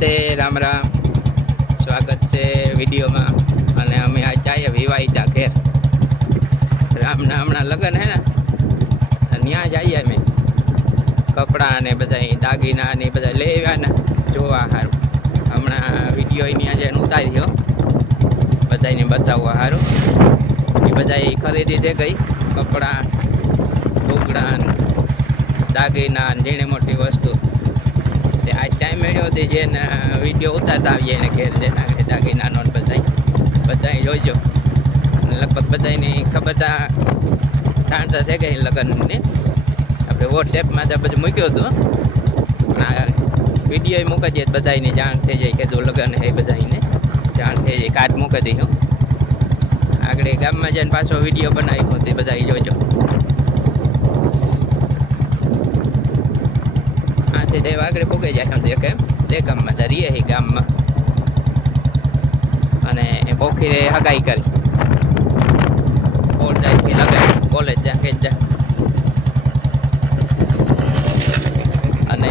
નમસ્તે, રામ રામ. સ્વાગત છે વિડીયોમાં. અને અમે આ જઈએ વિવાહિતા ઘેર. રામના હમણાં લગ્ન હે ને, ત્યાં જઈએ અમે. કપડાં ને બધા દાગીના ને બધા લઈ આવ્યા ને જોવા સારું. હમણાં વિડીયો અહીંયા જઈને ઉતાર્યો બધાને બતાવવા સારું. એ બધા ખરીદી છે ગઈ કપડાં, લુગડા, દાગીના, ઝીણી મોટી વસ્તુ. આ ટાઈમ મળ્યો હતી જેને વિડીયો ઉતારતા આવીએ એને ઘેર જઈને દાગીનાનો બધા જોઈજો. લગભગ બધાની ખબર જાણતા થઈ ગઈ લગ્નની. આપણે વોટ્સએપમાં તો બધું મૂક્યું હતું, પણ આ વિડીયો મૂકી દઈએ બધાને જાણ થઈ જાય. કીધું લગ્ન એ બધાને જાણ થઈ જાય. કાર્ડ મૂકી દઈશું. આગળ ગામમાં જઈને પાછો વિડીયો બનાવ્યો હતો, બધા જોઈજો. આથી દેવ આગળ પૂગી જાય કેમ તે ગામમાં રહીએ એ ગામમાં. અને પોખીરે હગાઈ કરી જાય લગાવી કોલેજ જાય કે જાય. અને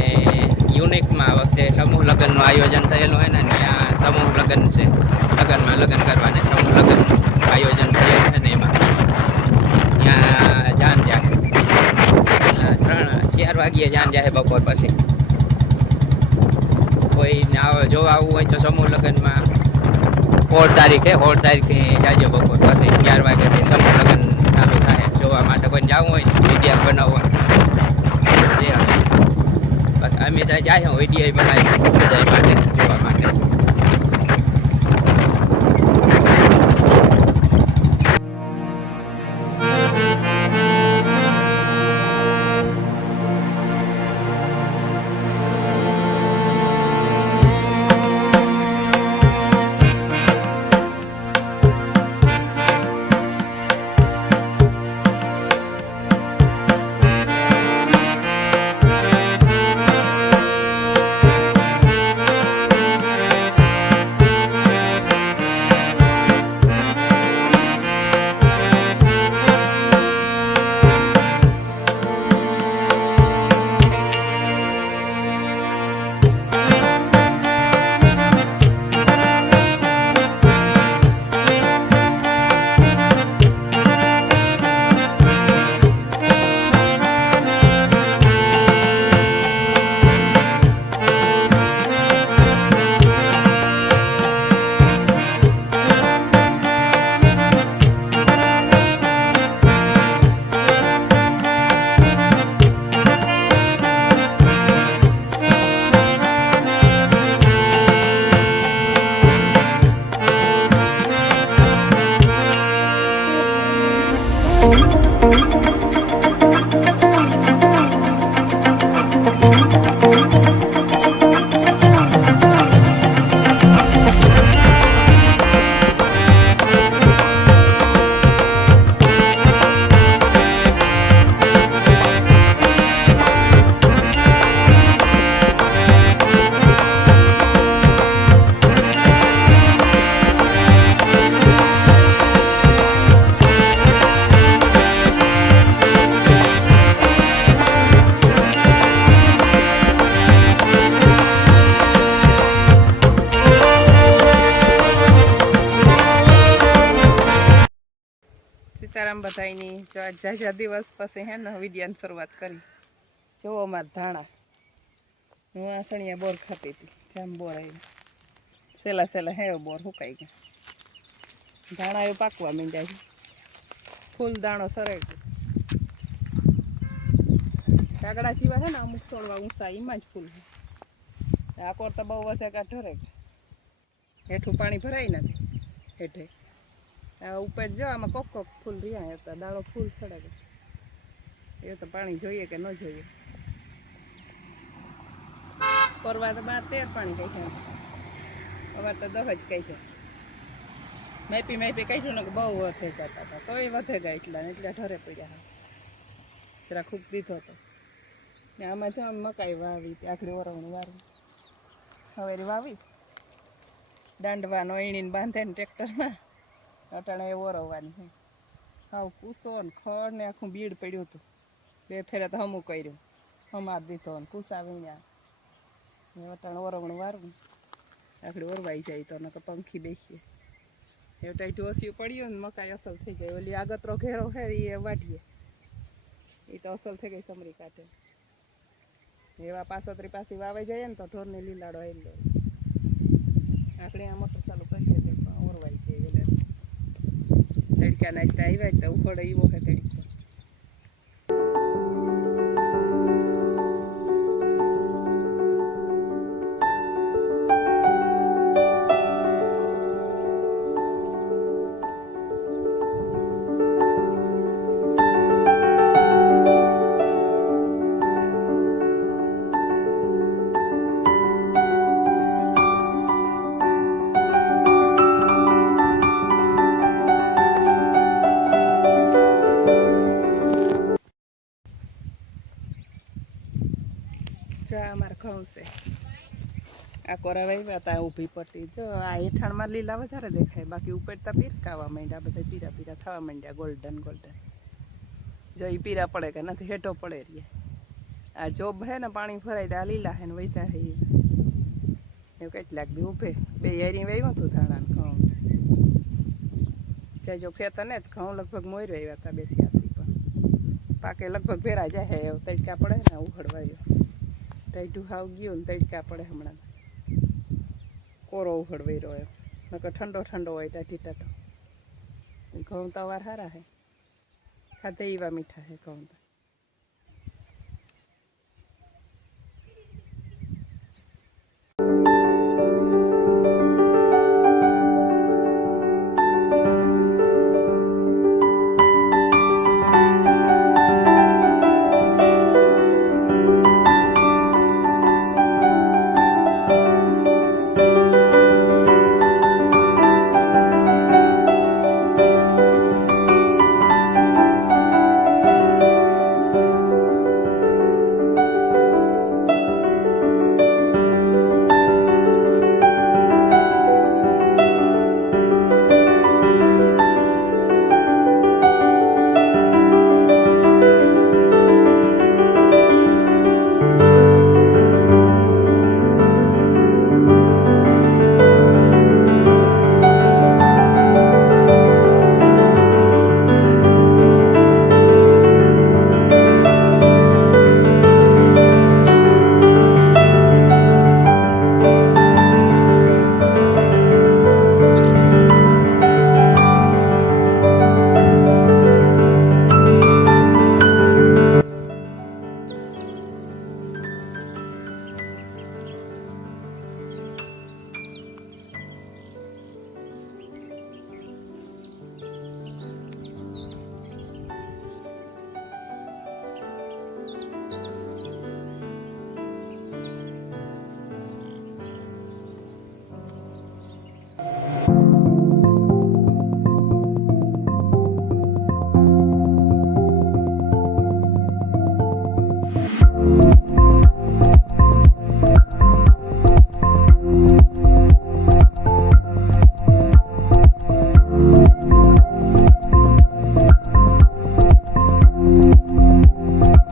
યુનિકમાં આ વખતે સમૂહ લગ્નનું આયોજન થયેલું હોય ને, ત્યાં સમૂહ લગ્ન છે. લગ્નમાં લગ્ન કરવાને સમૂહ લગ્નનું આયોજન થયેલું છે ને, એમાં ત્યાં જાન જાય 3-4 વાગ્યે જાન જાય બપોર પછી. કોઈ જોવા આવવું હોય તો સમૂહ લગ્નમાં 16 તારીખે જાજો બપોર પછી 4 વાગ્યાથી સમૂહ લગ્ન ચાલુ થાય. જોવા માટે કોઈ જવું હોય વિડીયો બનાવવા અમે ત્યાં જાય વિડીયો બનાવી બધા માટે જોવા માટે. સીતારામ બધાઈની જો આજ ઝાઝા દિવસ પછી હે ને વિડીયાની શરૂઆત કરી. જોવો મારા ધાણા. હું આ સણિયા બોર ખાતી હતી, કેમ બોર આવ્યું સેલા હે બોર સુકાઈ ગયા. ધાણા એ પાકવા માંડ્યા છે. ફૂલ દાણો સરાઈ ગયો. કાગડા જીવા છે ને અમુક છોડવા ઊંચા એમાં જ ફૂલ છે. આ કોર તો બહુ વધે કા ઢરે. હેઠું પાણી ભરાય નથી હેઠે. ઉપર જો આમાં કોક ફૂલ રહ્યા હતા, દાડો ફૂલ સડે ગયો. એ તો પાણી જોઈએ કે ન જોઈએ. પરવા તો 12-13 પાણી કાઢ્યા, હવે તો 10 જ કાઢ્યા. માપી કાઢ્યું ને બહુ વધે જતા હતા, તોય વધે ગયા એટલા ને એટલા ઢરે પડ્યા. જરા ખૂબ દીધો હતો ને. આમાં જો મકાઈ વાવી, આખરી વરવણી વાવી, હવે વાવી દાંડવાનો એણીને બાંધે ને ટ્રેક્ટરમાં. અટાણે એ વરવવાની છે. હાવ કૂસો ને ખડ ને આખું બીડ પડ્યું હતું. 2 ફેરે તો હમું કર્યું, હમાર દીધો ને કૂસા વીણ્યા. અટાણે વરવણું વારવું. આપણે ઓરવાઈ જાય તો નકર પંખી બેસીએ એ ટાઈટ ઓછું પડ્યું ને મકાઈ અસલ થઈ જાય ઓલી આગતરો ઘેરો છે એ વાઢીએ એ તો અસલ થઈ ગઈ સમરી કાઢે એવા પાસોતરી પાછી વાવાઈ જાય ને તો ઢોરને લીલાડો આવી લે આપણે આ મોટર ચાલુ કરીએ તો પણ ઓરવાઈ જાય એટલે તડકા નાચતા આવ્યા એટલે ઉખડે એવો છે તડકો અમારે ઘઉં છે આ કોરા વાવ્યા હતા ઊભી પટ્ટી જો આ હેઠાણમાં લીલા વધારે દેખાય બાકી ઉપરતા પીરકાવા માંડ્યા બધા પીરા પીરા થવા માંડ્યા ગોલ્ડન ગોલ્ડન જો એ પીરા પડે કે નથી હેઠો પડે રહીએ આ જોબ હે ને પાણી ભરાય આ લીલા હે ને વૈતા હે એવું કેટલાક દી ઊભે બે હેરી વાવ્યું હતું ધાણા ઘઉં જાય જો ખેતર ને ઘઉં લગભગ મોર આવ્યા હતા બેસી આપી પણ પાકે લગભગ ભેરા જાય એવું તડકા પડે ને ઉખડવાયો ટાઈટું હાવ ગયું ને તડકા પડે હમણાં કોરો ઉખડવાઈ રહ્યો નકર ઠંડો ઠંડો હોય ટાટી ટાટો ઘઉં તો વાર સારા હે ખાધે એવા મીઠા હે ઘઉં તો